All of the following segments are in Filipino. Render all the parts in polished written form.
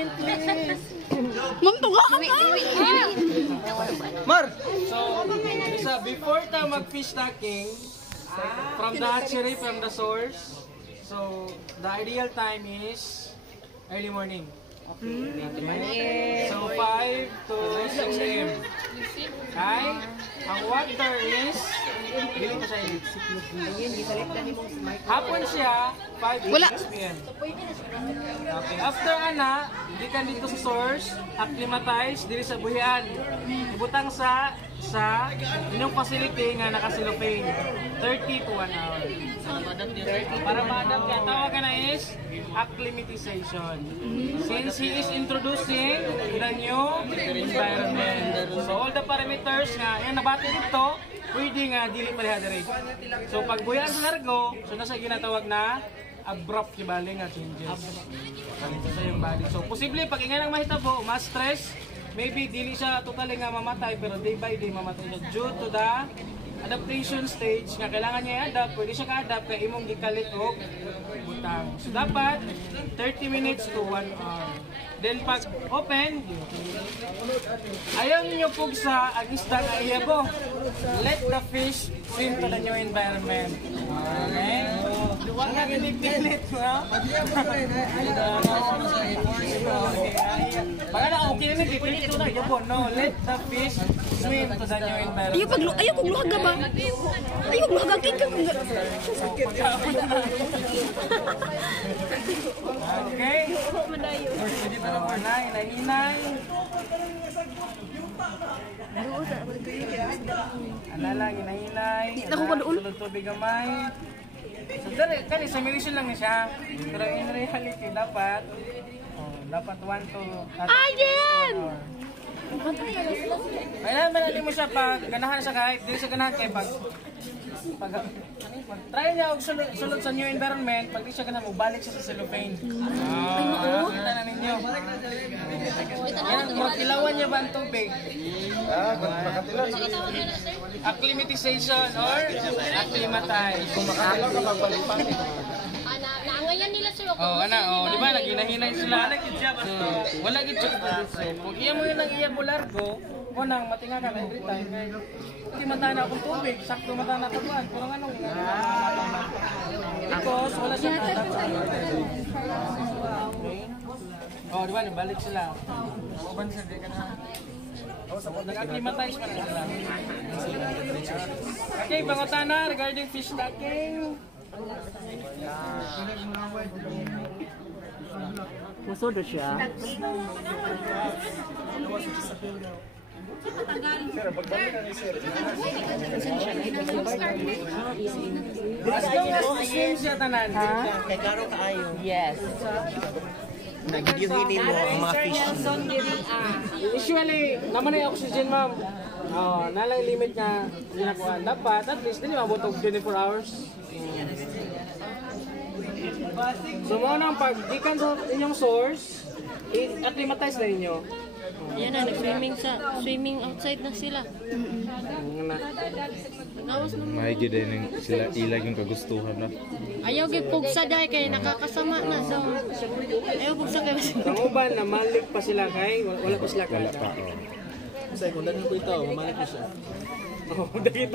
comment please. Ma'am, tunga ka na! Mar! So, isa, before ta mag-fish stocking, from the hatchery, from the source, so, the ideal time is early morning. Okay. So, 5 to 6 a.m. Okay? Ang water is, hindi pa siya hapon siya, 5 to 6 p.m. Okay. After ana, hindi ka dito sa source, acclimatize, dili sa buhian. Ibutang sa inyong facility nga naka-cellophane. 30 to 1 hour. Para ma-adapt ka, tawag ka na is acclimatization. Since he is introducing the new environment. So all the parameters nga, yan nabati dito, pwede nga dili palihadere. So pag buhian sa largo, so nasa ginatawag na abrupt kibali nga changes. Sa yung body. So posible pag nga nang mahitabo, mas stress, maybe dili siya totally nga mamatay pero day by day mamatay siya due to the adaptation stage nga kailangan niya i-adapt, pwede siya ka-adapt kaya imong gikalit o butang. So dapat 30 minutes to 1 hour. Then pag open, ayaw niyo pugsa ang isda nga iyabo. Let the fish swim to the new environment. Okay? Huwag na ginipilit, no? Baka na okay na nagpipilit ito na iyabo. No, let the fish swim to the new environment. Ayaw pag luhag ka ba? Ayaw pag luhag ka. Okay? Pwede pa lang panay, hinay. Alala, hinay. Sulod tubig gamay. So, kani, summation lang siya. Pero in reality, dapat 1 to 1 hour. Kailangan natin mo siya pag ganahan sa kahit, hindi siya ganahan kayo pag try niya og sulod sa new environment, pag di siya ganahan mo, balik siya sa cellophane. Kita na ninyo. Yan, matilawan niya ba ang tubig? Acclimatization or acclimatize. Kumakalaw ka magbalik-balik. Naangayan nila sila. Di ba? Naginahinay sila. Wala gid siya. Kung iya mo yung iya mo largo, kunang matinga ka na every time. Hindi matana akong tubig. Sakto matana tabuan. Kurang anong because wala siya adapt sa di ba? Balik sila. Nag-acclimatize pa na sila. Okay, pangutana regarding fish stocking. Masodo siya. As long as the same siya tanan. Kay Garo kaayo. Yes. Nagidiyuhin mo ang mga fish. Usually, naman ay oxygen, ma'am. Nalang limit nga ginakuha. Dapat, at least, hindi mabutog 24 hours. So, mo nang pag-ikan sa inyong source, acclimatize na ninyo. Yan na, swimming outside na sila. Maigi din sila ilag yung kagustuhan na. Ayaw gipugsa dahil kaya nakakasama na. So, ayaw pugsa kayo. Ang uban, namalik pa sila kay, wala pa sila kala. Kasi kung dahil ko ito, mamalik ko siya. Dahil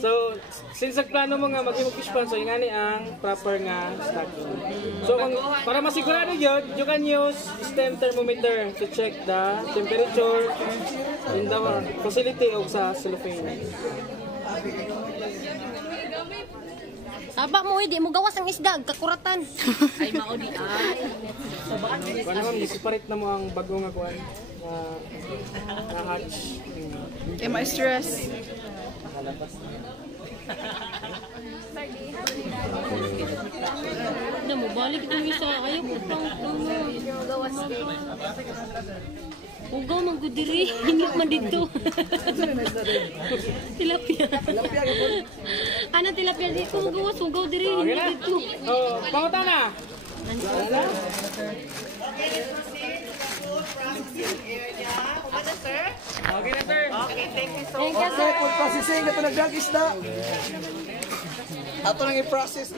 so, since nagplano mo nga mag-fish pond, so yung ani ang proper nga stocking. So, para masigurado yun, you can use stem thermometer to check the temperature in the facility o sa cellophane. Taba mo, hindi mo gawas ang isda, kakuratan. Ay, maudi ay. Kung naman, separate na mo ang bago nga kuhan na hatch. May stress. Na mo, balik ito isa. Ayaw ko pang gawas. Ugaw man ko diri. Hingit man dito. Tilapia. Ano tilapia dito? Ugaw diri. Hingit dito. Pangutan na! Okay na, sir. Okay, thank you so Thank you, sir. Food processing, ito nag-drug isda. Ato nang i-process.